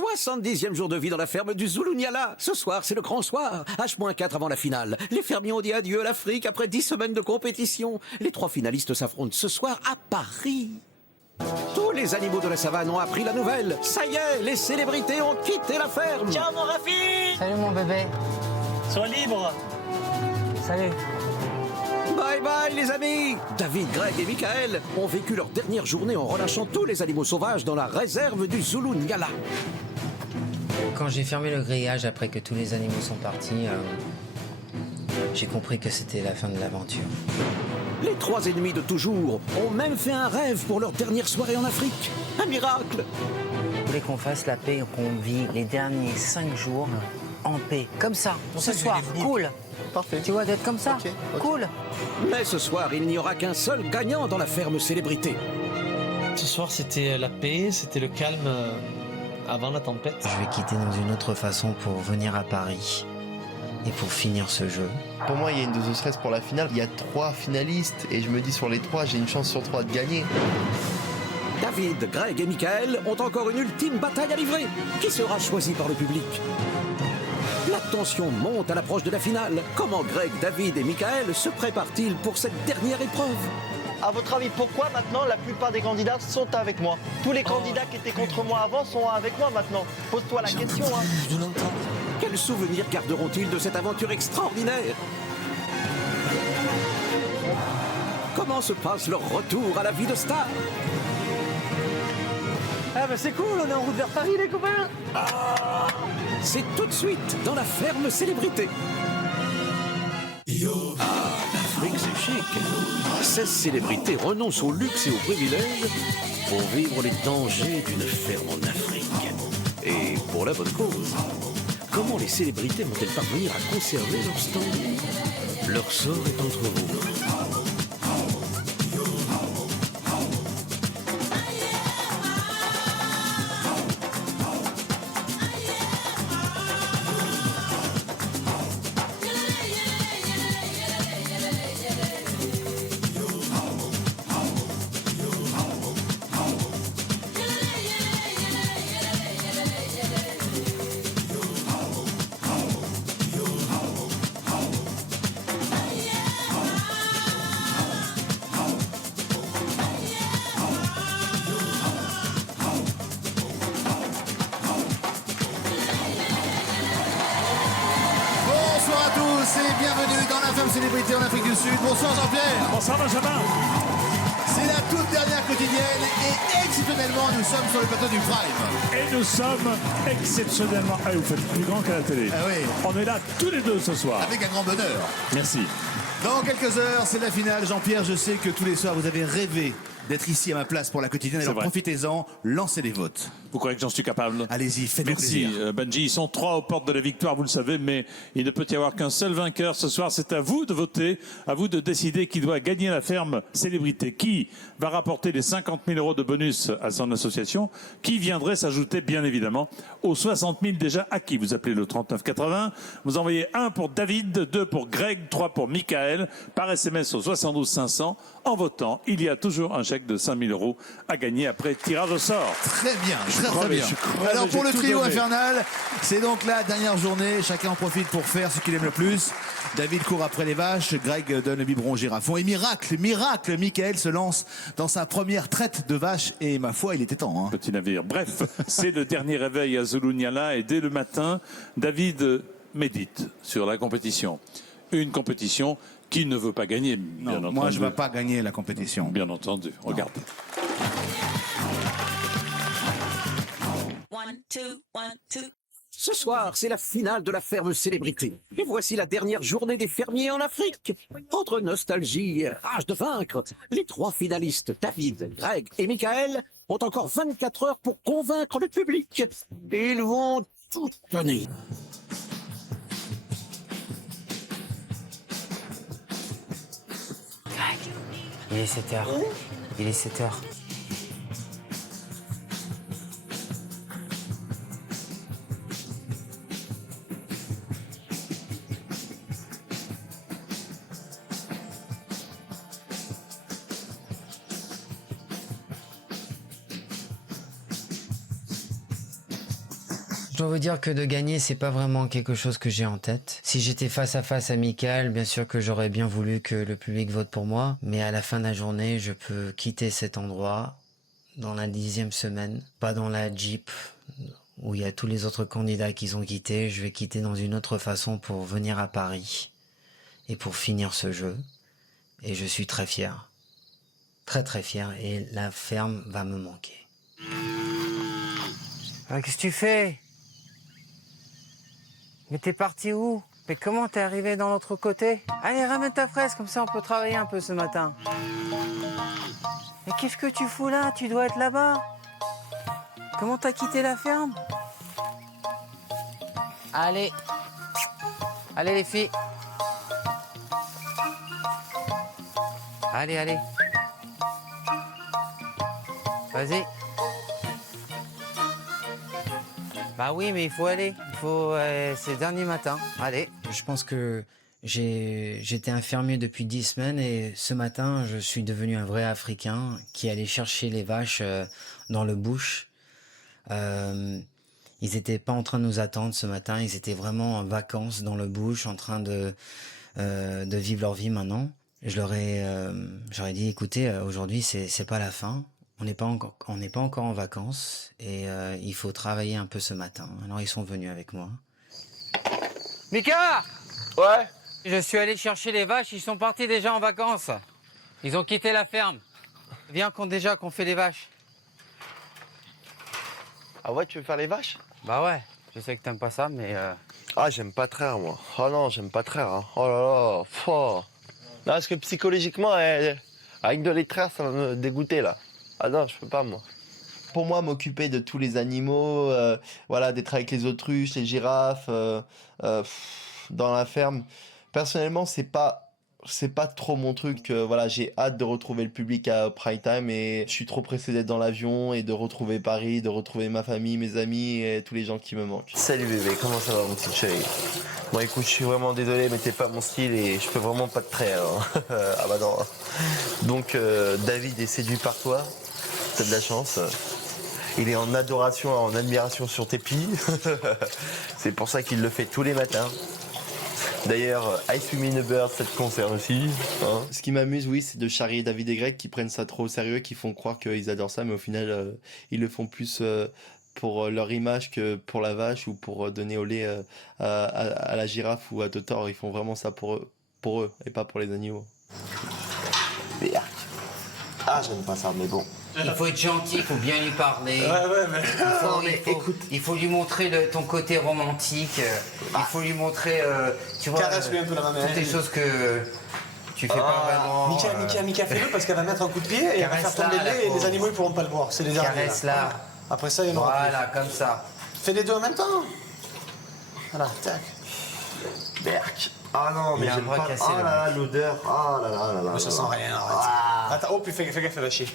70e jour de vie dans la ferme du Zulunyala. Ce soir, c'est le grand soir. H-4 avant la finale. Les fermiers ont dit adieu à l'Afrique après 10 semaines de compétition. Les 3 finalistes s'affrontent ce soir à Paris. Tous les animaux de la savane ont appris la nouvelle. Ça y est, les célébrités ont quitté la ferme. Ciao mon Rafi. Salut mon bébé. Sois libre. Salut. Bye bye les amis. David, Greg et Michael ont vécu leur dernière journée en relâchant tous les animaux sauvages dans la réserve du Zulunyala. Quand j'ai fermé le grillage après que tous les animaux sont partis, j'ai compris que c'était la fin de l'aventure. Les 3 ennemis de toujours ont même fait un rêve pour leur dernière soirée en Afrique. Un miracle. Je voulais qu'on fasse la paix et qu'on vit les derniers 5 jours en paix. Comme ça, ce soir, cool. Parfait. Tu vois, d'être comme ça, Ok. cool. Mais ce soir, il n'y aura qu'un seul gagnant dans la ferme célébrité. Ce soir, c'était la paix, c'était le calme avant la tempête. Je vais quitter dans une autre façon pour venir à Paris et pour finir ce jeu. Pour moi, il y a une dose de stress pour la finale. Il y a 3 finalistes et je me dis sur les 3, j'ai une chance sur 3 de gagner. David, Greg et Michael ont encore une ultime bataille à livrer. Qui sera choisi par le public? La tension monte à l'approche de la finale. Comment Greg, David et Michael se préparent-ils pour cette dernière épreuve? À votre avis, pourquoi maintenant la plupart des candidats sont avec moi? Tous les candidats qui étaient contre moi avant sont avec moi maintenant. Pose-toi la question. Hein. Je l'entends. Quels souvenirs garderont-ils de cette aventure extraordinaire? Comment se passe leur retour à la vie de star? Ah bah c'est cool, on est en route vers Paris les copains. C'est tout de suite dans la ferme célébrité. Ah, l'Afrique c'est chic. 16 célébrités renoncent au luxe et aux privilèges pour vivre les dangers d'une ferme en Afrique. Et pour la bonne cause. Comment les célébrités vont-elles parvenir à conserver leur standing? Leur sort est entre vous. Bonsoir à tous et bienvenue dans la ferme célébrité en Afrique du Sud. Bonsoir Jean-Pierre. Bonsoir Benjamin. C'est la toute dernière quotidienne et exceptionnellement nous sommes sur le plateau du Prime. Et nous sommes exceptionnellement... Ah, vous faites plus grand qu'à la télé. Ah oui. On est là tous les deux ce soir. Avec un grand bonheur. Merci. Dans quelques heures, c'est la finale. Jean-Pierre, je sais que tous les soirs vous avez rêvé d'être ici à ma place pour la quotidienne. Alors vrai. profitez-en, lancez les votes. Vous croyez que j'en suis capable? Allez-y, faites-vous Merci plaisir. Benji. Ils sont 3 aux portes de la victoire, vous le savez, mais il ne peut y avoir qu'un seul vainqueur ce soir. C'est à vous de voter, à vous de décider qui doit gagner la ferme célébrité, qui va rapporter les 50 000 euros de bonus à son association, qui viendrait s'ajouter bien évidemment aux 60 000 déjà acquis. Vous appelez le 3980, vous envoyez 1 pour David, 2 pour Greg, 3 pour Michael, par SMS au 72 500. En votant, il y a toujours un chèque de 5 000 euros à gagner après tirage au sort. Très bien, très crevé, bien. je suis crevé, Alors pour j'ai le tout trio donné. infernal, c'est donc la dernière journée. Chacun en profite pour faire ce qu'il aime le plus. David court après les vaches, Greg donne le biberon au girafon. Et miracle, Michael se lance dans sa première traite de vaches. Et ma foi, il était temps. Hein. Petit navire. Bref, c'est le dernier réveil à Zulunyala et dès le matin, David médite sur la compétition. Une compétition qui ne veut pas gagner, bien Non, entendu. moi, je ne vais pas gagner la compétition. Bien entendu. Regarde. 1, 2, 1, 2. Ce soir, c'est la finale de la ferme célébrité. Et voici la dernière journée des fermiers en Afrique. Entre nostalgie et rage de vaincre, les 3 finalistes, David, Greg et Michael, ont encore 24 heures pour convaincre le public. Et ils vont tout donner. Il est 7 heures. Il est 7 heures. dois vous dire que de gagner, c'est pas vraiment quelque chose que j'ai en tête. Si j'étais face à face à Michael, bien sûr que j'aurais bien voulu que le public vote pour moi. Mais à la fin de la journée, je peux quitter cet endroit dans la 10e semaine, pas dans la Jeep où il y a tous les autres candidats qui ont quitté. Je vais quitter dans une autre façon pour venir à Paris et pour finir ce jeu. Et je suis très fier. Très très fier. Et la ferme va me manquer. Ah, qu'est-ce que tu fais? Mais t'es parti où? Mais comment t'es arrivé dans l'autre côté? Allez, ramène ta fraise, comme ça on peut travailler un peu ce matin. Mais qu'est-ce que tu fous là? Tu dois être là-bas. Comment t'as quitté la ferme? Allez. Allez les filles. Allez, allez. Vas-y. Bah oui, mais il faut aller. C'est le dernier matin. Allez. Je pense que j'étais un fermier depuis 10 semaines et ce matin, je suis devenu un vrai Africain qui allait chercher les vaches dans le bush. Ils n'étaient pas en train de nous attendre ce matin. Ils étaient vraiment en vacances dans le bush, en train de vivre leur vie maintenant. J'aurais dit, écoutez, aujourd'hui, c'est pas la fin. On n'est pas encore en vacances et il faut travailler un peu ce matin. Alors ils sont venus avec moi. Mika! Ouais. Je suis allé chercher les vaches, ils sont partis déjà en vacances. Ils ont quitté la ferme. Viens qu'on fait les vaches. Ah ouais, tu veux faire les vaches? Bah ouais, je sais que t'aimes pas ça, mais... Ah, j'aime pas traire, moi. Oh non, j'aime pas traire. Hein. Oh là là, fort. Non, parce que psychologiquement, avec de les traire, ça va me dégoûter, là. Ah non, je peux pas, moi. Pour moi, m'occuper de tous les animaux, voilà, d'être avec les autruches, les girafes, dans la ferme, personnellement, c'est pas trop mon truc. Voilà, j'ai hâte de retrouver le public à prime time et je suis trop pressé d'être dans l'avion et de retrouver Paris, de retrouver ma famille, mes amis et tous les gens qui me manquent. Salut bébé, comment ça va, mon petit chéri? Bon, écoute, je suis vraiment désolé, mais t'es pas mon style et je peux vraiment pas te traire. Hein. Ah bah non. Donc, David est séduit par toi. T'as de la chance. Il est en adoration, en admiration sur tes pieds. C'est pour ça qu'il le fait tous les matins. D'ailleurs, I Swim in a Bird, ça te concerne aussi. Hein. Ce qui m'amuse, oui, c'est de charrier David et Greg qui prennent ça trop au sérieux, qui font croire qu'ils adorent ça, mais au final, ils le font plus pour leur image que pour la vache ou pour donner au lait à la girafe ou à Totor. Ils font vraiment ça pour eux et pas pour les animaux. Merde. Ah, j'aime pas ça, mais bon. Il faut être gentil, il faut bien lui parler. Ouais, mais... Il faut lui montrer ton côté romantique. Il faut lui montrer, tu vois, Caresse-lui un peu la main. toutes les choses que tu fais pas vraiment. Mika, fais-le parce qu'elle va mettre un coup de pied et elle va faire tomber le lait et les animaux ils pourront pas le boire. C'est les derniers. Caresse-la. Après ça, il y en aura Voilà, comme ça. plus. Fais les deux en même temps. Voilà, tac. Berk. Ah non, mais Il y a un j'aime bras pas. cassé, Ah le là là, l'odeur. Ah là là là là. Mais ça sent rien, arrête. Ah. Attends, oh, puis fais gaffe, elle va chier.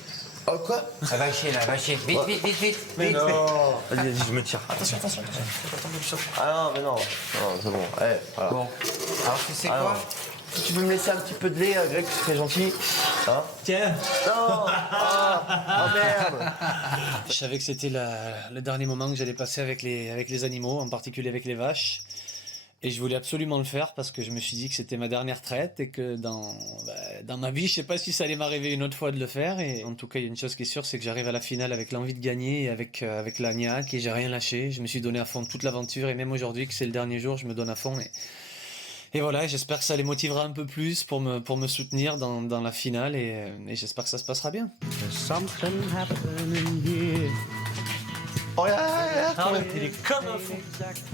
Oh quoi? Elle va chier là, elle va chier. Vite, vite, vite, vite. Mais vite. non. Vas-y, vas-y, je me tire. Attention. Faut pas tomber du sol. Ah non, mais non. Non, c'est bon. Eh, voilà. Bon, alors tu sais quoi? Alors, si tu peux me laisser un petit peu de lait, Greg, ce serait gentil. Hein? Tiens. Non. Ah, oh merde. Je savais que c'était le dernier moment que j'allais passer avec les animaux, en particulier avec les vaches. Et je voulais absolument le faire parce que je me suis dit que c'était ma dernière traite et que dans ma vie, je sais pas si ça allait m'arriver une autre fois de le faire. Et en tout cas, il y a une chose qui est sûre, c'est que j'arrive à la finale avec l'envie de gagner et avec la niaque et j'ai rien lâché. Je me suis donné à fond toute l'aventure et même aujourd'hui que c'est le dernier jour, je me donne à fond. Et voilà, j'espère que ça les motivera un peu plus pour me soutenir dans la finale et j'espère que ça se passera bien. Oh, regarde, il est comme un fou.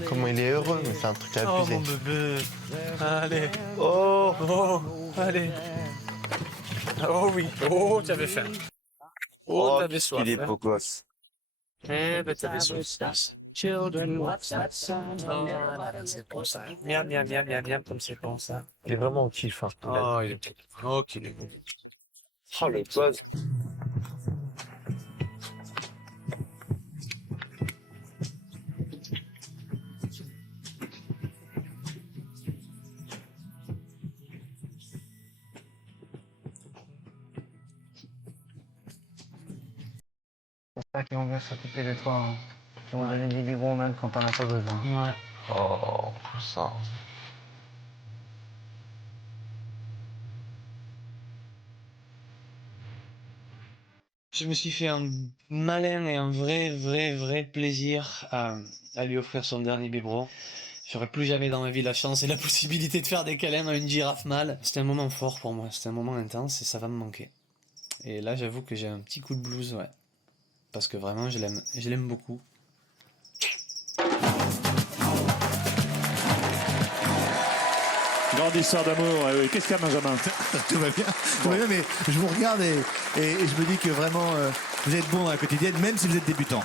comment il est heureux, mais c'est un truc à Oh abuser. mon bébé. Allez. Oh. Oh, allez. Oh oui. Oh, t'avais faim. Oh, t'avais soif. Il est hein. beau gosse. Eh ben, t'avais soif. Children, what's that sound? Oh, c'est bon ça. Miam, miam, miam, miam, miam, comme c'est bon ça. Il est vraiment au kiff. Hein. Oh, il est bon. Ok, il est bon. Oh, le gosse. J'espère qu'ils vont bien s'occuper de toi. Hein. Ils vont donner des biberons même quand on n'a pas besoin. Ouais. Oh, ça. Je me suis fait un malin et un vrai plaisir à lui offrir son dernier biberon. J'aurais plus jamais dans ma vie la chance et la possibilité de faire des câlins à une girafe mâle. C'était un moment fort pour moi, c'était un moment intense et ça va me manquer. Et là, j'avoue que j'ai un petit coup de blues, ouais. Parce que vraiment, je l'aime beaucoup. Grande histoire d'amour. Oui. Qu'est-ce qu'il y a, Benjamin? Tout va bien, mais je vous regarde et je me dis que vraiment vous êtes bon dans la quotidienne, même si vous êtes débutant.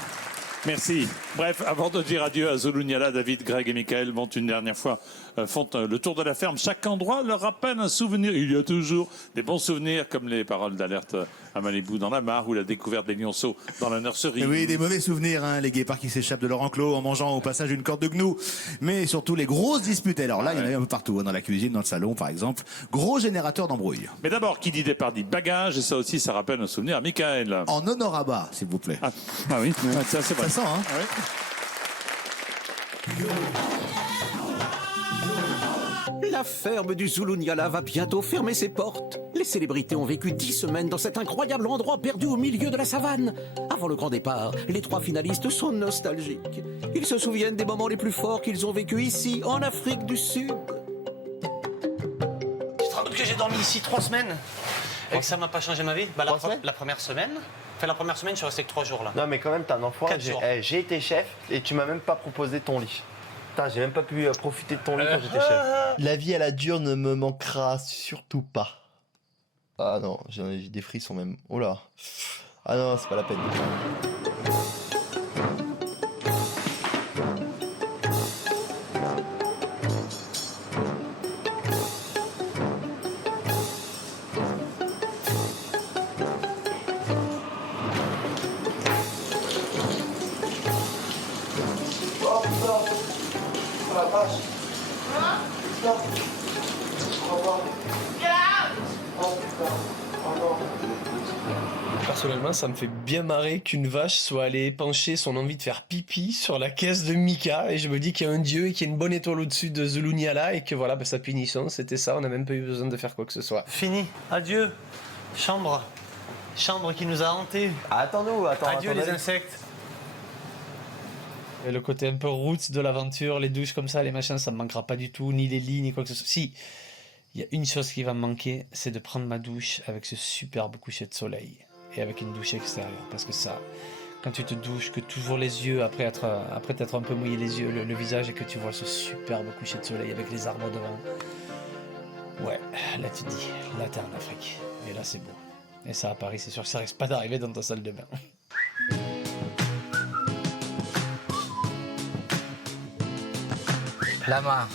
Merci. Bref, avant de dire adieu à Zulu Nyala, David, Greg et Michael vont une dernière fois font le tour de la ferme. Chaque endroit leur rappelle un souvenir. Il y a toujours des bons souvenirs, comme les paroles d'alerte à Malibu dans la mare ou la découverte des lionceaux dans la nurserie. Et oui, des mauvais souvenirs, hein, les guépards qui s'échappent de leur enclos en mangeant au passage une corde de gnou. Mais surtout les grosses disputes. Alors là, il y en a un peu partout, hein, dans la cuisine, dans le salon par exemple. Gros générateur d'embrouilles. Mais d'abord, qui dit départ dit bagage, et ça aussi, ça rappelle un souvenir à Michael. En honoraba, s'il vous plaît. Ah oui, ça c'est vrai. Ça sent, hein. Ah oui. La ferme du Zulu Nyala va bientôt fermer ses portes. Les célébrités ont vécu 10 semaines dans cet incroyable endroit perdu au milieu de la savane. Avant le grand départ, les 3 finalistes sont nostalgiques. Ils se souviennent des moments les plus forts qu'ils ont vécus ici, en Afrique du Sud. Tu te rends compte que j'ai dormi ici 3 semaines et que ça m'a pas changé ma vie? Trois semaines La première semaine. Enfin, la première semaine, je suis resté que 3 jours là. Non, mais quand même, t'es un enfant. 4 jours. J'ai été chef et tu m'as même pas proposé ton lit. Putain, j'ai même pas pu profiter de ton lit quand j'étais chef. La vie à la dure ne me manquera surtout pas. Ah non, j'ai des frissons même. Oh là. Ah non, c'est pas la peine. Personnellement, ça me fait bien marrer qu'une vache soit allée épancher son envie de faire pipi sur la caisse de Mika, et je me dis qu'il y a un dieu et qu'il y a une bonne étoile au-dessus de Zulu Nyala et que voilà, sa punition, c'était ça, on n'a même pas eu besoin de faire quoi que ce soit. Fini. Adieu. Chambre. Chambre qui nous a hantés. Attends-nous, attends. Adieu attends, les David. insectes. Et le côté un peu roots de l'aventure, les douches comme ça, les machins, ça me manquera pas du tout, ni les lits, ni quoi que ce soit. Si, il y a une chose qui va me manquer, c'est de prendre ma douche avec ce superbe coucher de soleil et avec une douche extérieure. Parce que ça, quand tu te douches, que tu ouvres les yeux après t'être un peu mouillé les yeux, le visage, et que tu vois ce superbe coucher de soleil avec les arbres devant. Ouais, là tu te dis, là t'es en Afrique. Et là c'est beau. Et ça à Paris, c'est sûr que ça risque pas d'arriver dans ta salle de bain. La mare.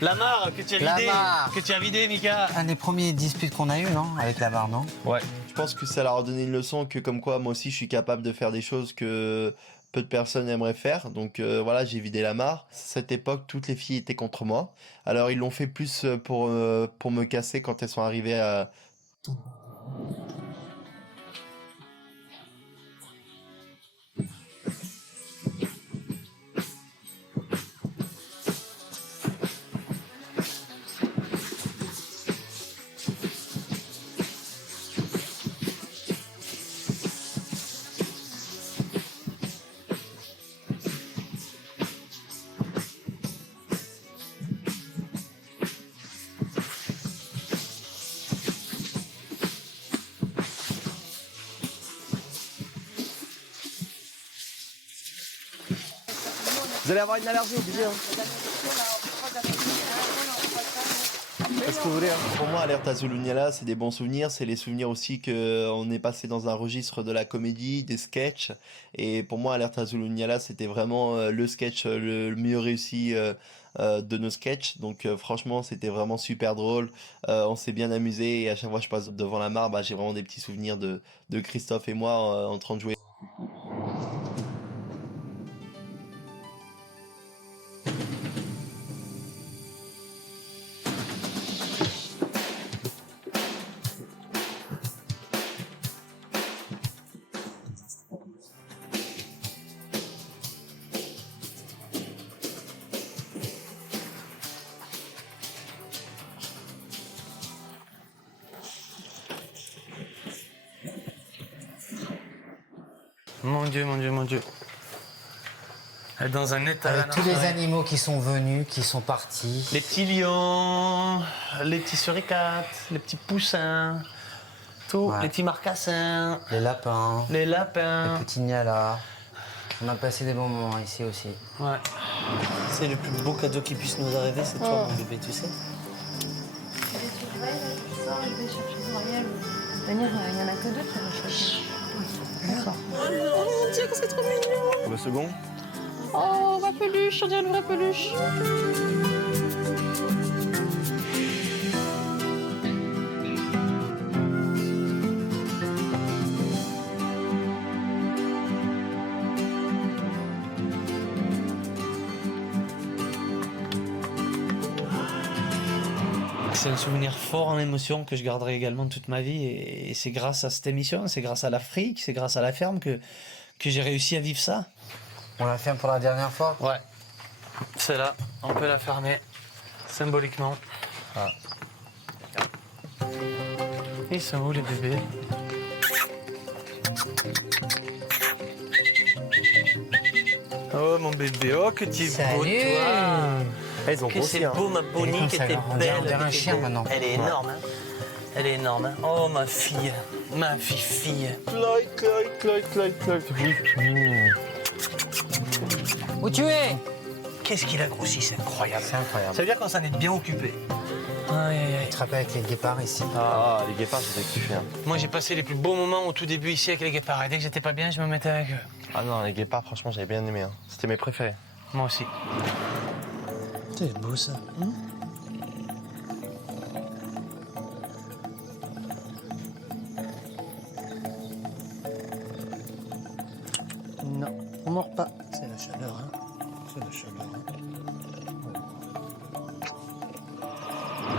La mare que tu as La vidée. mare. Que tu as vidée, Mika. Un des premiers disputes qu'on a eu, non? Avec la mare, non? Ouais. Je pense que ça leur a donné une leçon que comme quoi moi aussi je suis capable de faire des choses que peu de personnes aimeraient faire. Donc voilà, j'ai vidé la mare. À cette époque, toutes les filles étaient contre moi. Alors ils l'ont fait plus pour me casser quand elles sont arrivées à... Vous allez avoir une allergie obligée. Hein. Qu'est-ce que vous voulez, hein. Pour moi, Alerte à Zulu Nyala, c'est des bons souvenirs. C'est les souvenirs aussi qu'on est passé dans un registre de la comédie, des sketchs. Et pour moi, Alerte à Zulu Nyala, c'était vraiment le sketch le mieux réussi de nos sketchs. Donc franchement, c'était vraiment super drôle. On s'est bien amusé. Et à chaque fois que je passe devant la mare, j'ai vraiment des petits souvenirs de Christophe et moi en train de jouer. Mon Dieu, mon Dieu, mon Dieu. Elle est dans un état... Avec tous les animaux qui sont venus, qui sont partis. Les petits lions, les petits suricates, les petits poussins, tout, Ouais. les petits marcassins, Les lapins, les lapins. les petits nialas. On a passé des bons moments ici aussi. Ouais. C'est le plus beau cadeau qui puisse nous arriver, c'est toi, mon bébé, tu sais. Je vais chercher Marielle. De toute manière, il n'y en a que deux qui vont choisir. D'accord. Oh mon Dieu, que c'est trop mignon. Le second. Oh, ma peluche, on dirait une vraie peluche. C'est un souvenir fort en émotion que je garderai également toute ma vie. Et c'est grâce à cette émission, c'est grâce à l'Afrique, c'est grâce à la ferme que j'ai réussi à vivre ça. On la ferme pour la dernière fois? Ouais. C'est là, on peut la fermer symboliquement. Ah. Ils sont où les bébés? Oh mon bébé, oh que tu es beau Salut. toi! Elles ont Que grossi. c'est Hein. beau ma Bonnie, que ça t'es va, on dirait belle. un que t'es chien belle. maintenant. Elle est énorme, hein? Elle est énorme, hein? Oh ma fille, ma fille. Où tu es? Qu'est-ce qu'il a grossi, c'est incroyable. C'est incroyable. Ça veut dire qu'on s'en est bien occupé. Aïe aïe aïe. Tu te rappelles avec les guépards ici? Ah, les guépards, j'ai kiffé. Hein. Moi j'ai passé les plus beaux moments au tout début ici avec les guépards. Et dès que j'étais pas bien, je me mettais avec eux. Ah non, les guépards, franchement, j'avais bien aimé. Hein. C'était mes préférés. Moi aussi. C'est beau ça. Non, on mord pas. C'est la chaleur, hein. C'est la chaleur.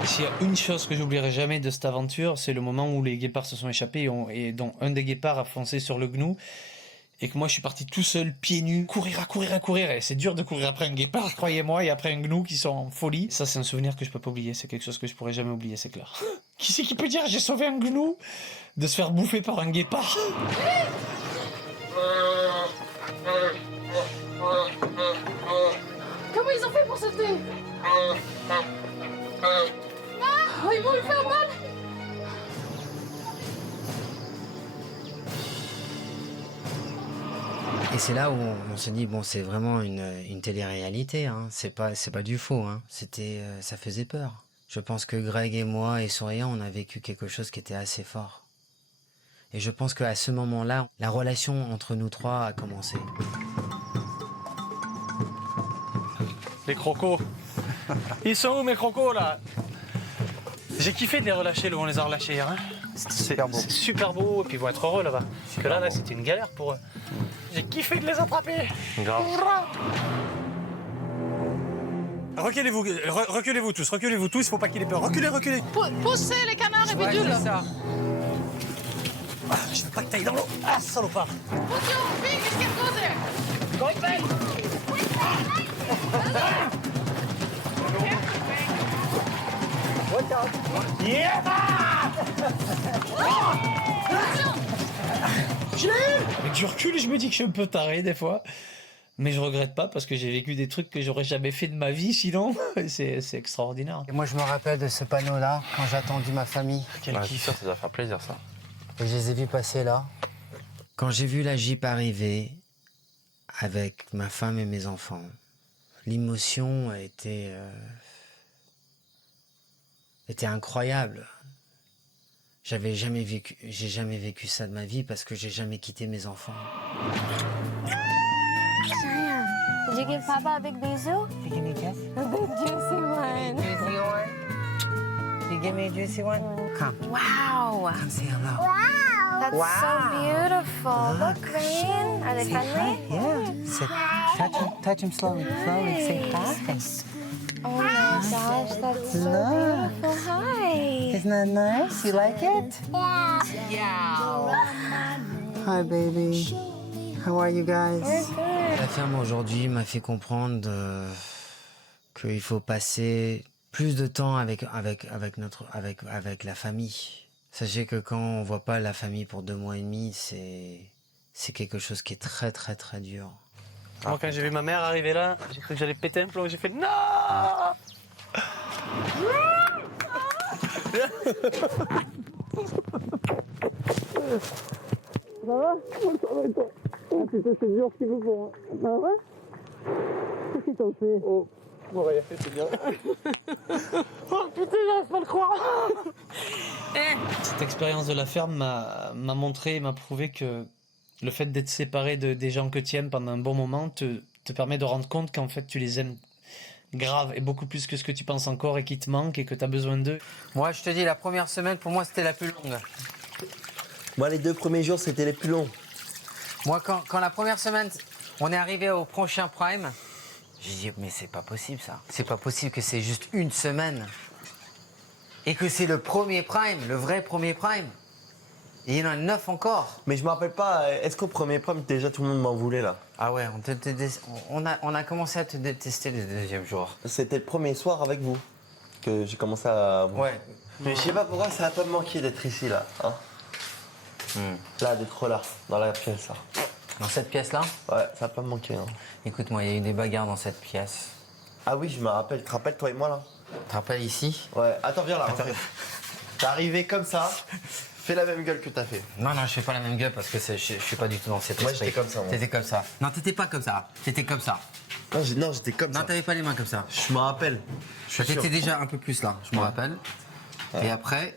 S'il y a une chose que j'oublierai jamais de cette aventure, c'est le moment où les guépards se sont échappés et dont un des guépards a foncé sur le gnou. Et que moi je suis parti tout seul, pieds nus, courir. Et c'est dur de courir après un guépard, croyez-moi, et après un gnou qui sont en folie. Ça c'est un souvenir que je peux pas oublier, c'est quelque chose que je pourrai jamais oublier, c'est clair. Qui c'est qui peut dire j'ai sauvé un gnou de se faire bouffer par un guépard? Comment ils ont fait pour sauter? Oh, ils vont lui faire mal. Et c'est là où on se dit, bon, c'est vraiment une télé-réalité, hein. C'est pas du faux, hein. Ça faisait peur. Je pense que Greg et moi et Souriant, on a vécu quelque chose qui était assez fort. Et je pense qu'à ce moment-là, la relation entre nous trois a commencé. Les crocos. Ils sont où mes crocos là? J'ai kiffé de les relâcher là où on les a relâchés hier. Hein. C'est super beau et puis ils vont être heureux là-bas. Parce que là c'était une galère pour eux. J'ai kiffé de les attraper. Grave. Reculez-vous tous, il faut pas qu'il ait peur. Reculez. Poussez les canards et bidules. Ah, je veux pas que t'ailles dans l'eau. Ah, salopard. Put your fingers, get go there. Avec du recul, je me dis que je suis un peu taré des fois. Mais je regrette pas parce que j'ai vécu des trucs que j'aurais jamais fait de ma vie sinon. C'est extraordinaire. Et moi, je me rappelle de ce panneau-là, quand j'ai attendu ma famille. Quel Ouais, c'est kiff. sûr, ça doit faire plaisir, ça. Et je les ai vus passer là. Quand j'ai vu la Jeep arriver, avec ma femme et mes enfants, l'émotion était incroyable. J'ai jamais vécu ça de ma vie parce que j'ai jamais quitté mes enfants. Did you give Papa a big bisou? Did you give me a kiss? A big juicy one. Juicy one? Did you give me a juicy one? Come. Wow. Come say hello. That's so beautiful. Look, Rain. Are they Say friendly? hi. Yeah. Touch him slowly. Say hi. Oh my gosh, that's so Look. beautiful. Hi. Isn't that nice? You like it? Hi, baby. How are you guys? La ferme aujourd'hui m'a fait comprendre qu'il faut passer plus de temps avec la famille. Sachez que quand on voit pas la famille pour 2 mois et demi, c'est c'est quelque chose qui est très très très dur. Moi, quand j'ai vu ma mère arriver là, j'ai cru que j'allais péter un plomb. J'ai fait non. Cette expérience de la ferme m'a montré et m'a prouvé que le fait d'être séparé des gens que tu aimes pendant un bon moment te permet de rendre compte qu'en fait tu les aimes grave et beaucoup plus que ce que tu penses encore et qui te manque et que tu as besoin d'eux. Moi, je te dis, la première semaine, pour moi, c'était la plus longue. Moi, les 2 premiers jours, c'était les plus longs. Moi, quand la première semaine, on est arrivé au prochain prime, j'ai dit, mais c'est pas possible ça. C'est pas possible que c'est juste une semaine. Et que c'est le premier prime, le vrai premier prime. Et il y en a 9 encore. Mais je me rappelle pas, est-ce qu'au premier prime, déjà tout le monde m'en voulait là? Ah ouais, on a commencé à te détester le deuxième jour. C'était le premier soir avec vous que j'ai commencé à... Ouais. Mais je sais pas pourquoi ça a pas me manqué d'être ici là. Hein. Là, d'être là, dans la pièce là. Dans cette pièce-là? Ouais, ça a pas me manqué. Hein. Écoute-moi, il y a eu des bagarres dans cette pièce. Ah oui, je me rappelle. Tu te rappelles, toi et moi là? Tu te rappelles ici? Ouais, attends, viens là. T'es arrivé comme ça. Fais la même gueule que t'as fait. Non, je fais pas la même gueule parce que je suis pas du tout dans cet esprit. Moi, j'étais comme ça. Moi. T'étais comme ça. Non, t'étais pas comme ça. T'étais comme ça. Non, j'étais comme ça. Non, t'avais pas les mains comme ça. Je me rappelle. T'étais déjà un peu plus là, je me rappelle. Ouais. Et après,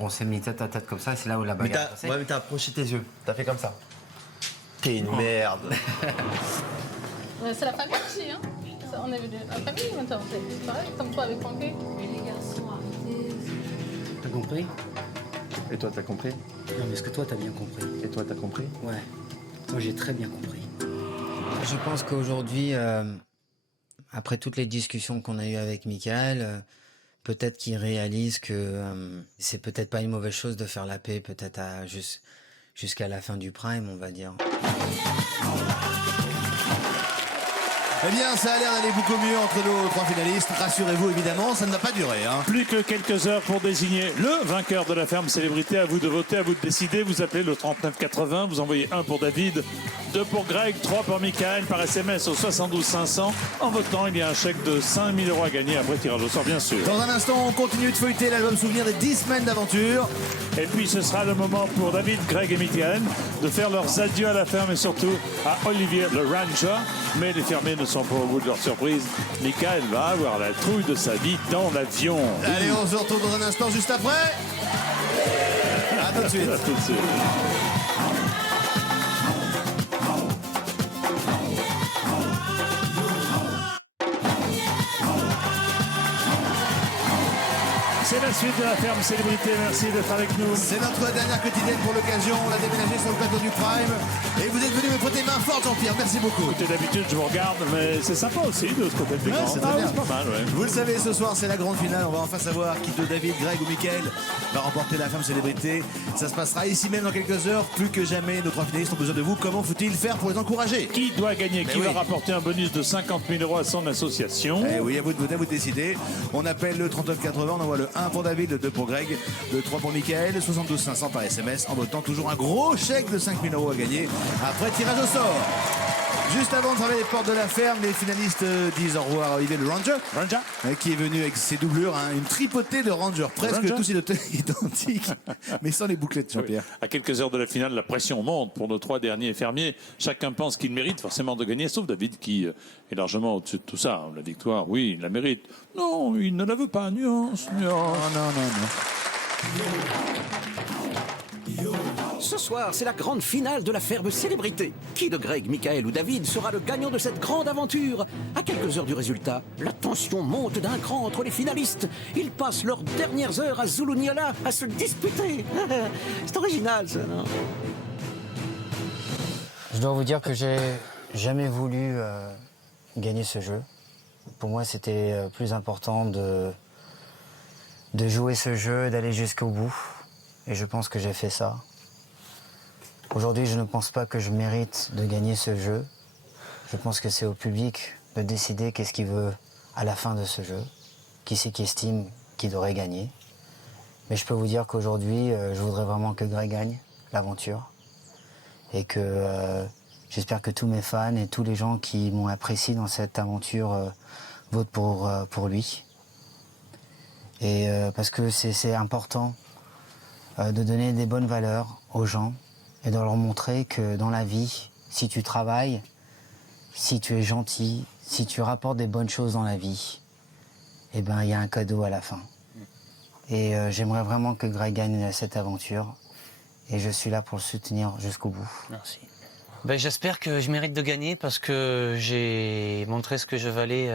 on s'est mis tête à tête comme ça, et c'est là où la bagarre est passée. Ouais, mais t'as approché tes yeux. T'as fait comme ça. T'es une merde. C'est la famille aussi, hein. On est venu la famille maintenant, c'est pareil, comme toi avec Francky. Mais les garçons, arrêtez. T'as compris? Et toi, t'as compris? Non, mais est-ce que toi, t'as bien compris? Et toi, t'as compris? Ouais. Moi, j'ai très bien compris. Je pense qu'aujourd'hui, après toutes les discussions qu'on a eues avec Michael, peut-être qu'il réalise que c'est peut-être pas une mauvaise chose de faire la paix, peut-être jusqu'à la fin du prime, on va dire. Eh bien, ça a l'air d'aller beaucoup mieux entre nos 3 finalistes. Rassurez-vous, évidemment, ça ne va pas durer. Hein. Plus que quelques heures pour désigner le vainqueur de la ferme célébrité. À vous de voter, à vous de décider. Vous appelez le 3980, vous envoyez 1 pour David, 2 pour Greg, 3 pour Michael, par SMS au 72 500. En votant, il y a un chèque de 5 000 € à gagner après tirage au sort, bien sûr. Dans un instant, on continue de feuilleter l'album souvenir des 10 semaines d'aventure. Et puis, ce sera le moment pour David, Greg et Michael de faire leurs adieux à la ferme et surtout à Olivier le Ranger. Mais les fermiers ne sont pas au bout de leur surprise. Michael va avoir la trouille de sa vie dans l'avion. Allez, on se retrouve dans un instant juste après. À tout de suite. À tout de suite. C'est la suite de la ferme célébrité. Merci d'être avec nous. C'est notre dernière quotidienne pour l'occasion. On a déménagé sur le plateau du Prime. Et vous êtes venu me prêter main forte, Jean-Pierre. Merci beaucoup. Écoutez, d'habitude, je vous regarde, mais c'est sympa aussi de ce côté de l'écran. Ouais, c'est très bien. C'est pas mal, ouais. Vous le savez, ce soir, c'est la grande finale. On va enfin savoir qui de David, Greg ou Michael va remporter la ferme célébrité. Ça se passera ici même dans quelques heures. Plus que jamais, nos 3 finalistes ont besoin de vous. Comment faut-il faire pour les encourager? Qui doit gagner? Qui va rapporter un bonus de 50 000 € à son association? Eh oui, à vous de voter, à vous de décider. On appelle le 3980, on envoie le 1 pour David, le 2 pour Greg, le 3 pour Michael, 72 500 par SMS. En votant, toujours un gros chèque de 5 000 € à gagner après tirage au sort. Juste avant de fermer les portes de la ferme, les finalistes disent au revoir à Olivier le Ranger, qui est venu avec ses doublures, hein, une tripotée de Rangers, presque tous identiques, mais sans les bouclettes, Jean-Pierre. Oui. À quelques heures de la finale, la pression monte pour nos 3 derniers fermiers. Chacun pense qu'il mérite forcément de gagner, sauf David qui est largement au-dessus de tout ça. La victoire, oui, il la mérite. Non, il ne la veut pas. Nuance, nuance. Non. Ce soir, c'est la grande finale de la ferme célébrité. Qui de Greg, Michael ou David sera le gagnant de cette grande aventure? À quelques heures du résultat, la tension monte d'un cran entre les finalistes. Ils passent leurs dernières heures à Zulunyala à se disputer. C'est original, ça, non? Je dois vous dire que j'ai jamais voulu gagner ce jeu. Pour moi, c'était plus important de jouer ce jeu, d'aller jusqu'au bout. Et je pense que j'ai fait ça. Aujourd'hui, je ne pense pas que je mérite de gagner ce jeu. Je pense que c'est au public de décider qu'est-ce qu'il veut à la fin de ce jeu. Qui c'est qui estime qu'il devrait gagner. Mais je peux vous dire qu'aujourd'hui, je voudrais vraiment que Greg gagne l'aventure. et que j'espère que tous mes fans et tous les gens qui m'ont apprécié dans cette aventure votent pour lui. Et parce que c'est important de donner des bonnes valeurs aux gens et de leur montrer que dans la vie, si tu travailles, si tu es gentil, si tu rapportes des bonnes choses dans la vie, eh ben, il y a un cadeau à la fin. Et j'aimerais vraiment que Greg gagne cette aventure. Et je suis là pour le soutenir jusqu'au bout. Merci. Ben, j'espère que je mérite de gagner parce que j'ai montré ce que je valais,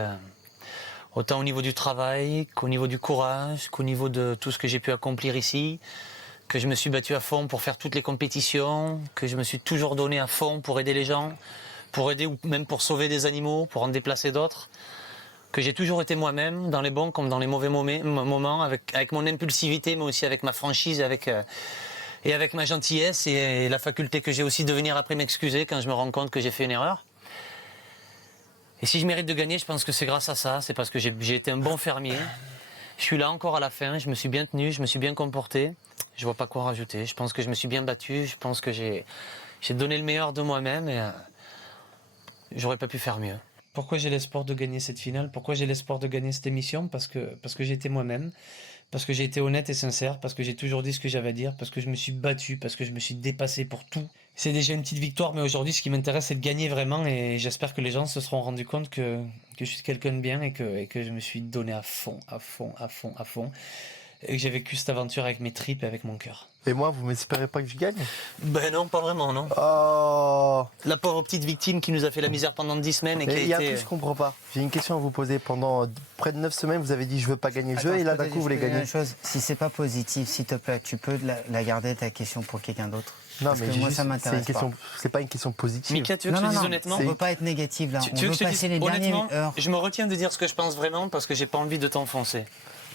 autant au niveau du travail qu'au niveau du courage, qu'au niveau de tout ce que j'ai pu accomplir ici, que je me suis battu à fond pour faire toutes les compétitions, que je me suis toujours donné à fond pour aider les gens, pour aider ou même pour sauver des animaux, pour en déplacer d'autres, que j'ai toujours été moi-même, dans les bons comme dans les mauvais moments, avec mon impulsivité, mais aussi avec ma franchise, et avec ma gentillesse et la faculté que j'ai aussi de venir après m'excuser quand je me rends compte que j'ai fait une erreur. Et si je mérite de gagner, je pense que c'est grâce à ça, c'est parce que j'ai été un bon fermier. Je suis là encore à la fin, je me suis bien tenu, je me suis bien comporté. Je vois pas quoi rajouter, je pense que je me suis bien battu, je pense que j'ai donné le meilleur de moi-même et j'aurais pas pu faire mieux. Pourquoi j'ai l'espoir de gagner cette finale? Pourquoi j'ai l'espoir de gagner cette émission? Parce que j'ai été moi-même. Parce que j'ai été honnête et sincère, parce que j'ai toujours dit ce que j'avais à dire, parce que je me suis battu, parce que je me suis dépassé pour tout. C'est déjà une petite victoire, mais aujourd'hui, ce qui m'intéresse, c'est de gagner vraiment, et j'espère que les gens se seront rendus compte que je suis quelqu'un de bien et que je me suis donné à fond, et que j'ai vécu cette aventure avec mes tripes et avec mon cœur. Et moi, vous m'espérez pas que je gagne? Ben non, pas vraiment, non. Oh. La pauvre petite victime qui nous a fait la misère pendant 10 semaines et qui a Il y a un été... truc que je comprends pas. J'ai une question à vous poser. Pendant près de 9 semaines, vous avez dit je veux pas gagner le jeu, et là d'un coup vous voulez gagner. Si c'est pas positif, s'il te plaît, tu peux la garder ta question pour quelqu'un d'autre. Non, Parce mais que moi, juste, ça m'intéresse pas. c'est pas une question positive. Mika, tu veux que je te dise honnêtement? On ne peut pas être négatif là. Tu On veux veut que je te passer dise les dernières honnêtement, heures. je me retiens de dire ce que je pense vraiment parce que j'ai pas envie de t'enfoncer.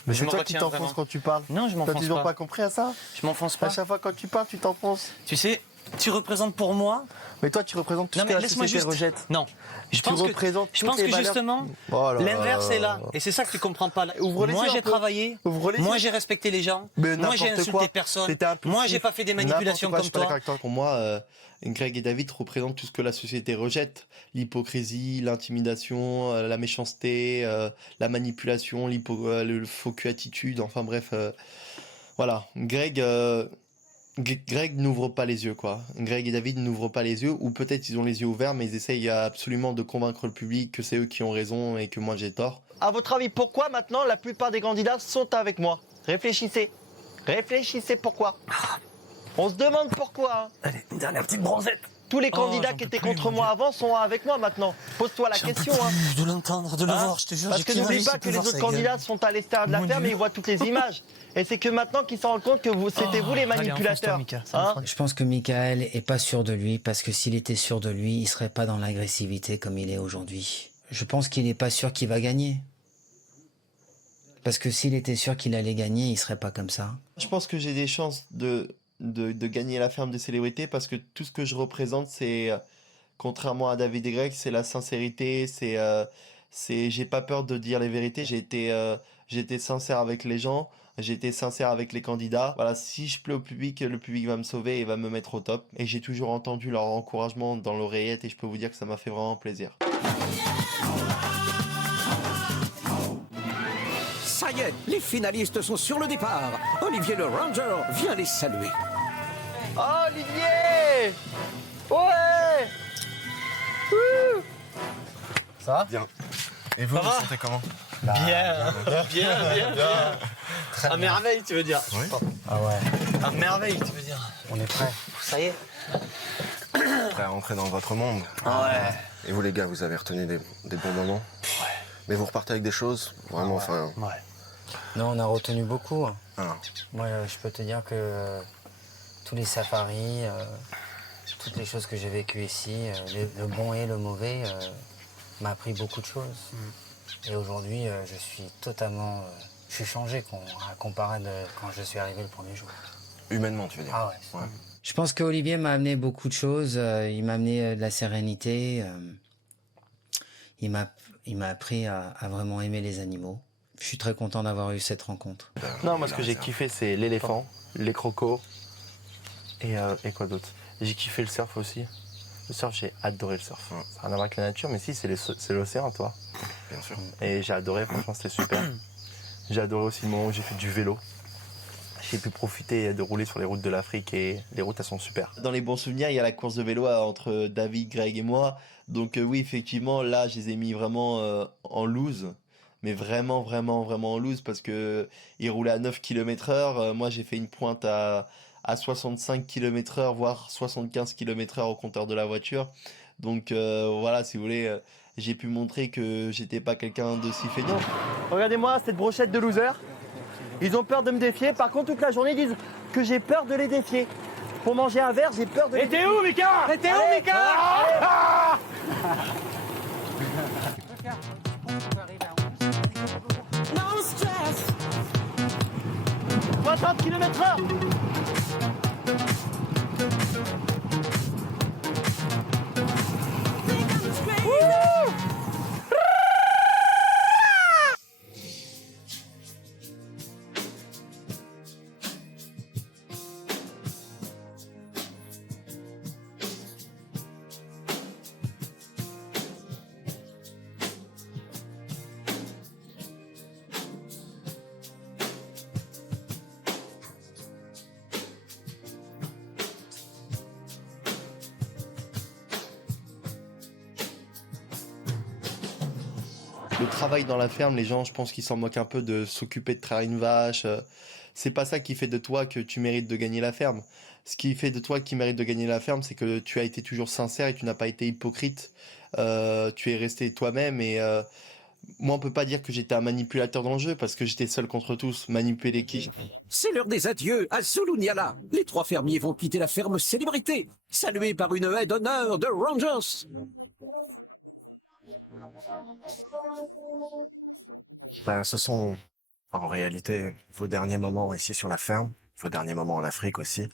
Mais Je c'est me toi qui retiens t'enfonces vraiment. quand tu parles. Non, je T'as m'enfonce toujours pas. pas compris à ça? Je m'enfonce pas. À chaque fois quand tu parles, tu t'enfonces. Tu sais, tu représentes pour moi. Mais toi, tu représentes tout Non ce que mais la laisse-moi société juste. rejette. Non. Je Tu pense que, représentes je toutes pense les que valeurs. justement, Oh là l'inverse là. est là. Et c'est ça que tu comprends pas. Ouvre les Moi, yeux j'ai un peu. travaillé. Ouvre les Moi, yeux. j'ai respecté les gens. Mais Moi, j'ai n'importe insulté quoi. personne. C'était impulsif. Moi, j'ai pas fait des manipulations N'importe quoi, comme je suis pas d'accord toi. avec toi. Pour moi, Greg et David représentent tout ce que la société rejette. L'hypocrisie, l'intimidation, la méchanceté, la manipulation, le faux cul attitude, enfin bref. Voilà. Greg n'ouvre pas les yeux, quoi. Greg et David n'ouvrent pas les yeux, ou peut-être ils ont les yeux ouverts, mais ils essayent absolument de convaincre le public que c'est eux qui ont raison et que moi j'ai tort. À votre avis, pourquoi maintenant la plupart des candidats sont avec moi? Réfléchissez. Réfléchissez pourquoi. On se demande pourquoi. Hein. Allez, une dernière petite bronzette. Tous les Oh, candidats j'en qui peux étaient plus, contre mon moi Dieu. avant sont avec moi maintenant. Pose-toi la J'en peux question. Hein. plus de l'entendre, de le Hein? voir, je te jure. Parce j'ai que qu'une n'oublie envie, pas c'est que de les voir autres sa gueule. candidats sont à l'extérieur de la Mon ferme Dieu. et ils voient toutes les images. Et c'est que maintenant qu'ils se rendent compte que c'était vous les Allez, manipulateurs. enfonce-toi, Mika, ça me Hein? fera- Je pense que Michael est pas sûr de lui parce que s'il était sûr de lui, il serait pas dans l'agressivité comme il est aujourd'hui. Je pense qu'il est pas sûr qu'il va gagner. Parce que s'il était sûr qu'il allait gagner, il serait pas comme ça. Je pense que j'ai des chances de gagner la ferme des célébrités parce que tout ce que je représente, c'est, contrairement à David et Greg, c'est la sincérité, j'ai pas peur de dire les vérités, j'ai été sincère avec les gens, j'ai été sincère avec les candidats. Voilà, si je plais au public, le public va me sauver et va me mettre au top. Et j'ai toujours entendu leur encouragement dans l'oreillette et je peux vous dire que ça m'a fait vraiment plaisir. Ça y est, les finalistes sont sur le départ. Olivier le Ranger vient les saluer. Oh, Olivier! Ouais! Wouh! Ça va? Bien. Et vous, vous sentez comment? Bien, bien. À merveille, tu veux dire. Oui. Ah ouais, À merveille, tu veux dire. on est prêt. Ça y est. Prêt à rentrer dans votre monde. Ouais. Et vous, les gars, vous avez retenu des bons moments? Ouais. Mais vous repartez avec des choses, vraiment, enfin... Ouais. Non, on a retenu beaucoup. Ah. Moi, je peux te dire que tous les safaris, toutes les choses que j'ai vécues ici, le bon et le mauvais, m'a appris beaucoup de choses. Et aujourd'hui, je suis totalement... je suis changé à comparer de quand je suis arrivé le premier jour. Humainement, tu veux dire? Ah ouais. Ouais. Je pense qu'Olivier m'a amené beaucoup de choses. Il m'a amené de la sérénité. Il m'a appris à vraiment aimer les animaux. Je suis très content d'avoir eu cette rencontre. Non, moi ce que j'ai kiffé, c'est l'éléphant, les crocos et quoi d'autre? J'ai kiffé le surf aussi. Le surf, j'ai adoré le surf. Ça n'a rien à voir avec la nature, mais si, c'est l'océan, toi. Bien sûr. Et j'ai adoré, franchement, c'était super. J'ai adoré aussi le moment où j'ai fait du vélo. J'ai pu profiter de rouler sur les routes de l'Afrique et les routes, elles sont super. Dans les bons souvenirs, il y a la course de vélo entre David, Greg et moi. Donc oui, effectivement, là, je les ai mis vraiment en loose. Mais vraiment, vraiment, vraiment en loose parce que ils roulaient à 9 km/h. Moi, j'ai fait une pointe à 65 km/h, voire 75 km/h au compteur de la voiture. Donc voilà, si vous voulez, j'ai pu montrer que j'étais pas quelqu'un d'aussi feignant. Regardez-moi cette brochette de losers. Ils ont peur de me défier. Par contre, toute la journée, ils disent que j'ai peur de les défier. Pour manger un verre, j'ai peur de les défier. t'es où, Mika? T'es où, Mika? 60 km/h. Le travail dans la ferme, les gens, je pense qu'ils s'en moquent un peu de s'occuper de traire une vache. C'est pas ça qui fait de toi que tu mérites de gagner la ferme. Ce qui fait de toi qui mérite de gagner la ferme, c'est que tu as été toujours sincère et tu n'as pas été hypocrite. Tu es resté toi-même et moi, on peut pas dire que j'étais un manipulateur dans le jeu parce que j'étais seul contre tous. Manipuler qui? C'est l'heure des adieux à Zulunyala. Les trois fermiers vont quitter la ferme célébrité, salués par une haie d'honneur de Rangers. Ben, ce sont en réalité vos derniers moments ici sur la ferme, vos derniers moments en Afrique aussi.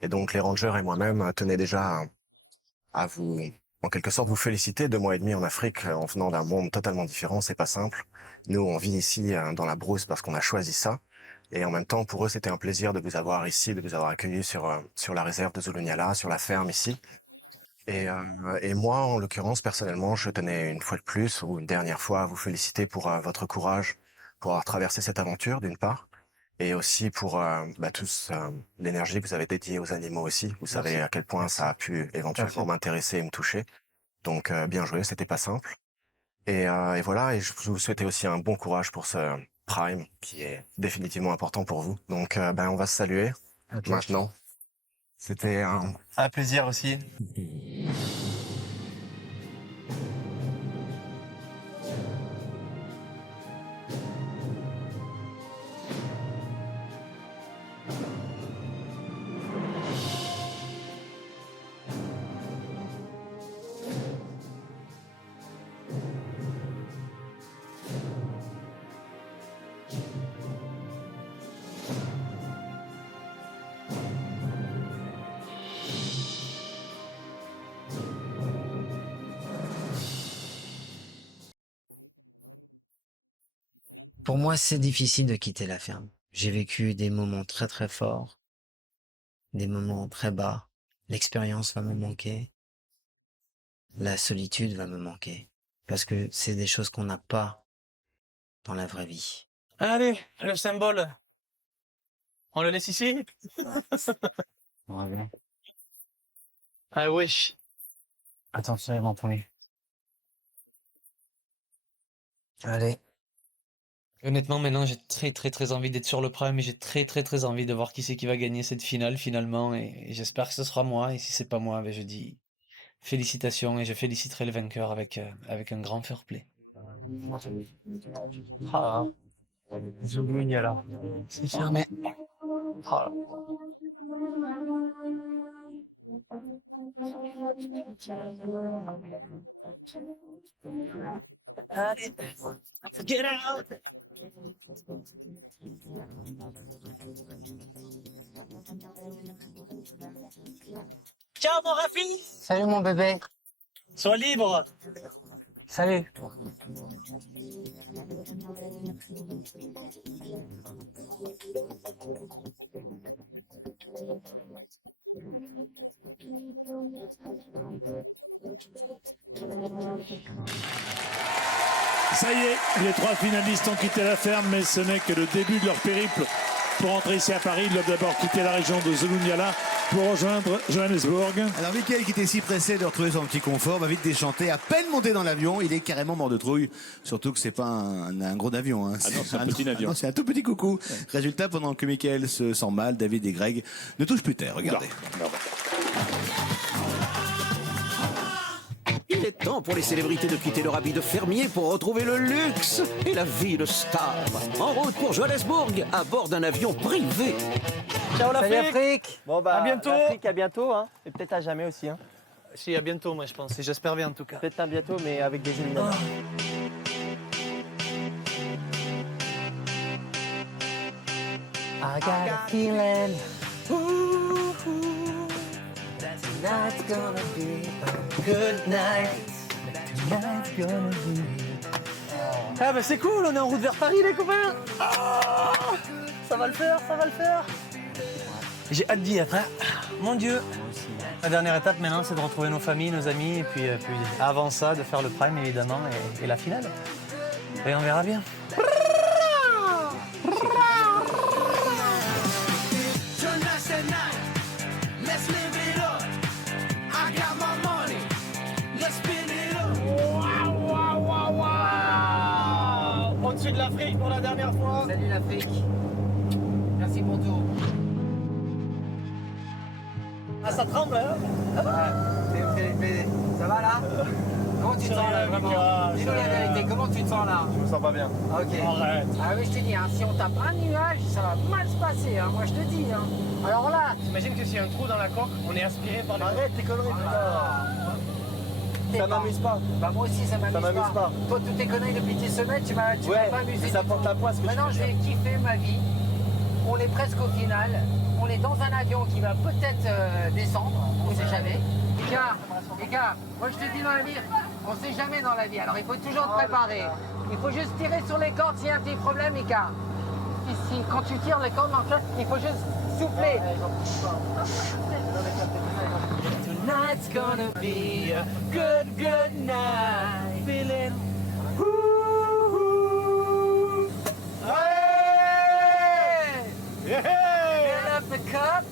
Et donc les rangers et moi-même tenaient déjà à vous, en quelque sorte, vous féliciter. 2 mois et demi en Afrique, en venant d'un monde totalement différent, c'est pas simple. Nous, on vit ici dans la brousse parce qu'on a choisi ça. Et en même temps, pour eux, c'était un plaisir de vous avoir ici, de vous avoir accueillis sur la réserve de Zulunyala, sur la ferme ici. Et moi, en l'occurrence, personnellement, je tenais une fois de plus, ou une dernière fois, à vous féliciter pour votre courage, pour avoir traversé cette aventure, d'une part, et aussi pour l'énergie que vous avez dédiée aux animaux aussi. Vous savez à quel point ça a pu éventuellement m'intéresser et me toucher. Donc, bien joué, c'était pas simple. Et voilà, et je vous souhaitais aussi un bon courage pour ce Prime, qui est définitivement important pour vous. Donc, on va se saluer maintenant. C'était un plaisir aussi. Pour moi, c'est difficile de quitter la ferme. J'ai vécu des moments très très forts, des moments très bas. L'expérience va me manquer. La solitude va me manquer. Parce que c'est des choses qu'on n'a pas dans la vraie vie. Allez, le symbole. On le laisse ici? Voilà. I wish. Attention, ils vont tomber. Allez. Honnêtement, maintenant, j'ai très très très envie d'être sur le Prime et j'ai très très très envie de voir qui c'est qui va gagner cette finale finalement et j'espère que ce sera moi et si c'est pas moi, je dis félicitations et je féliciterai le vainqueur avec un grand fair play. Ah, Zulunyala. C'est fermé. Ah. Allez, get out. Ciao mon Rafi. Salut mon bébé. Sois libre. Salut. Ça y est, les 3 finalistes ont quitté la ferme, mais ce n'est que le début de leur périple. Pour rentrer ici à Paris, ils doivent d'abord quitter la région de Zulunyala pour rejoindre Johannesburg. Alors Mickaël, qui était si pressé de retrouver son petit confort, va vite déchanter. À peine monté dans l'avion, il est carrément mort de trouille. Surtout que c'est pas un gros avion. Hein. Ah non, c'est un petit avion. Non, c'est un tout petit coucou. Ouais. Résultat, pendant que Mickaël se sent mal, David et Greg ne touchent plus terre. Regardez. Non. Il est temps pour les célébrités de quitter leur habit de fermier pour retrouver le luxe et la vie de star. En route pour Johannesburg, à bord d'un avion privé. Ciao Salut l'Afrique. Afrique. Bon bah À bientôt. l'Afrique, à bientôt, hein. Et peut-être à jamais aussi, hein. Si, à bientôt, moi, je pense. Et j'espère bien, en tout cas. Peut-être un bientôt, mais avec des éliminatoires. I got a feeling. Ooh, that tonight's gonna be a good night. Tonight's gonna be. Ah bah c'est cool, on est en route vers Paris les copains. Ah, ça va le faire, ça va le faire. J'ai hâte d'y être, hein. Mon Dieu. La dernière étape maintenant, c'est de retrouver nos familles, nos amis, et puis avant ça, de faire le prime évidemment et la finale. Et on verra bien. Au-dessus de l'Afrique pour la dernière fois. Salut l'Afrique. Merci pour tout. Ah ça tremble hein. Ça va là? Comment tu te sens là vraiment? Dis-nous la vérité, comment tu te sens là? Je me sens pas bien. Ok. Arrête. Ah oui, je te dis, hein, si on tape un nuage, ça va mal se passer, hein, moi je te dis. Hein. Alors là, T'imagines que s'il y a un trou dans la coque, on est aspiré par les... Arrête tes conneries putain. Ça m'amuse pas. Bah moi aussi ça m'amuse pas. Toi toutes tes conneries depuis tes semaines, tu m'as pas amusé. Ça porte la poisse que Maintenant je vais kiffer ma vie. On est presque au final. On est dans un avion qui va peut-être descendre, on sait jamais. Les gars, moi je te dis dans la vie, on sait jamais dans la vie. Alors il faut toujours te préparer. Il faut juste tirer sur les cordes s'il y a un petit problème, Ika. Ici, quand tu tires les cordes, il faut juste souffler. Tonight's gonna be a good, good night. Feeling. Yeah. Fill up the cup.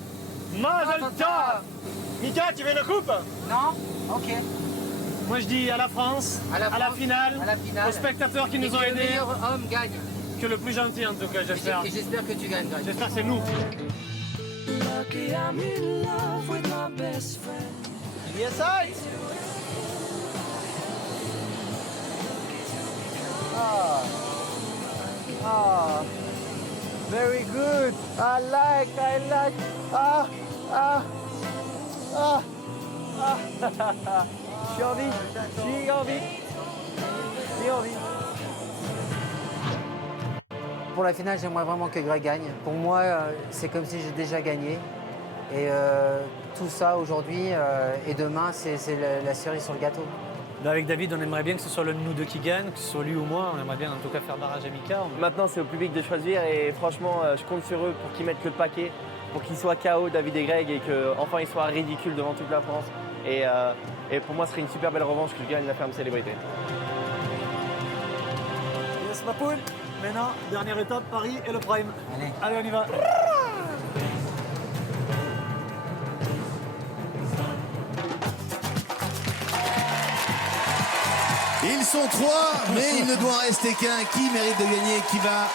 Mazel tov. Mika, tu veux une coupe? Non? Ok. Moi je dis à la France, à la finale, aux spectateurs qui nous ont le aidés. meilleur homme gagne. Que le plus gentil en tout cas, j'espère. Et j'espère que tu gagnes, Greg. J'espère que c'est nous. Yes, I. Very good. I like. J'ai envie. Pour la finale, j'aimerais vraiment que Greg gagne. Pour moi, c'est comme si j'ai déjà gagné. Et tout ça aujourd'hui et demain, c'est la cerise sur le gâteau. Là, avec David, on aimerait bien que ce soit l'un de nous deux qui gagne, que ce soit lui ou moi. On aimerait bien en tout cas faire barrage à Mika. Maintenant, c'est au public de choisir et franchement, je compte sur eux pour qu'ils mettent le paquet, pour qu'ils soient KO, David et Greg, et qu'enfin ils soient ridicules devant toute la France. Et pour moi, ce serait une super belle revanche que je gagne la ferme célébrité. Yes, ma poule. Maintenant, dernière étape, Paris et le prime. Allez, on y va. Ils sont 3, mais il ne doit en rester qu'un. Qui mérite de gagner? Qui va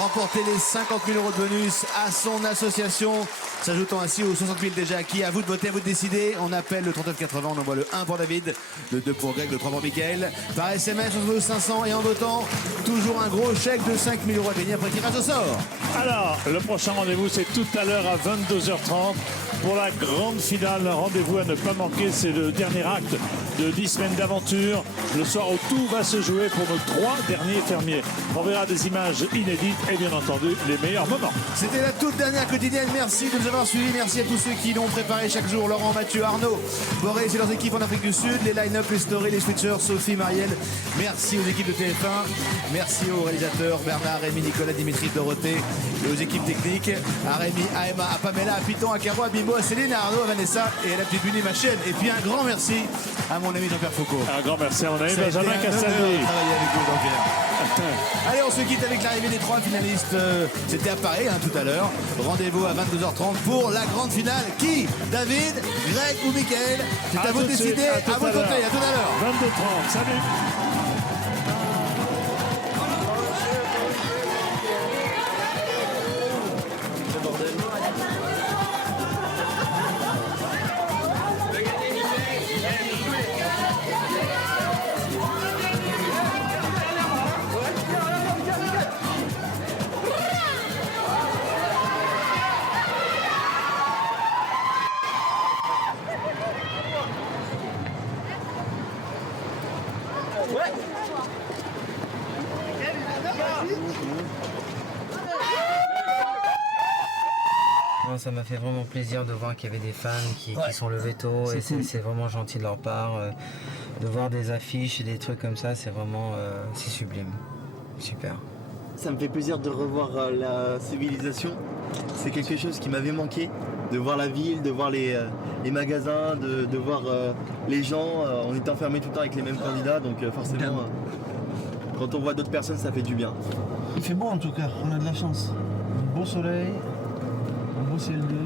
remporter les 50 000 € de bonus à son association, s'ajoutant ainsi aux 60 000 déjà acquis? À vous de voter, à vous de décider. On appelle le 3980, on envoie le 1 pour David, le 2 pour Greg, le 3 pour Mickaël. Par SMS, on veut 500 et en votant, toujours un gros chèque de 5 000 € à gagner après tirage au sort. Alors, le prochain rendez-vous, c'est tout à l'heure à 22h30 pour la grande finale. Rendez-vous à ne pas manquer, c'est le dernier acte de 10 semaines d'aventure. Le soir où tout va se jouer pour nos 3 derniers fermiers. On verra des images inédites et bien entendu les meilleurs moments. C'était la toute dernière quotidienne. Merci de nous avoir avoir suivi. Merci à tous ceux qui l'ont préparé chaque jour. Laurent, Mathieu, Arnaud, Boris et leurs équipes en Afrique du Sud, les line-up, les stories, les switchers, Sophie, Marielle. Merci aux équipes de TF1. Merci aux réalisateurs Bernard, Rémi, Nicolas, Dimitri, Dorothée et aux équipes techniques. À Rémi, à Emma, à Pamela, à Python, à Caro, à Bimbo, à Céline, à Arnaud, à Vanessa et à la petite Bunny, ma chaîne. Et puis un grand merci à mon ami Jean-Pierre Foucault. Un grand merci à mon ami Ça a été Benjamin un Castaldi. honneur de travailler avec vous, Jean-Pierre. Allez, on se quitte avec l'arrivée des 3 finalistes. C'était à Paris tout à l'heure. Rendez-vous à 22h30 pour la grande finale. Qui? David, Greg ou Mickaël? C'est à vous de décider. À vous de voter. À tout à l'heure. 22h30. Salut. Non, ça m'a fait vraiment plaisir de voir qu'il y avait des fans qui sont levés tôt et c'est vraiment gentil de leur part. De voir des affiches et des trucs comme ça, c'est vraiment c'est sublime. Super. Ça me fait plaisir de revoir la civilisation. C'est quelque chose qui m'avait manqué, de voir la ville, de voir les magasins, de voir les gens. On était enfermés tout le temps avec les mêmes candidats, donc forcément, quand on voit d'autres personnes, ça fait du bien. Il fait beau en tout cas, on a de la chance. Un beau soleil, un beau ciel bleu.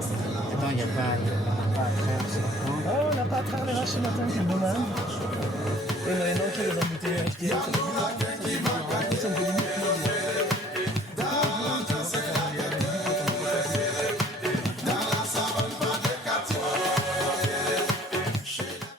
Attends, il n'y a pas à traire ce matin. Oh, on n'a pas à traire les vaches ce matin, c'est dommage. Et on avait manqué les embouteillages.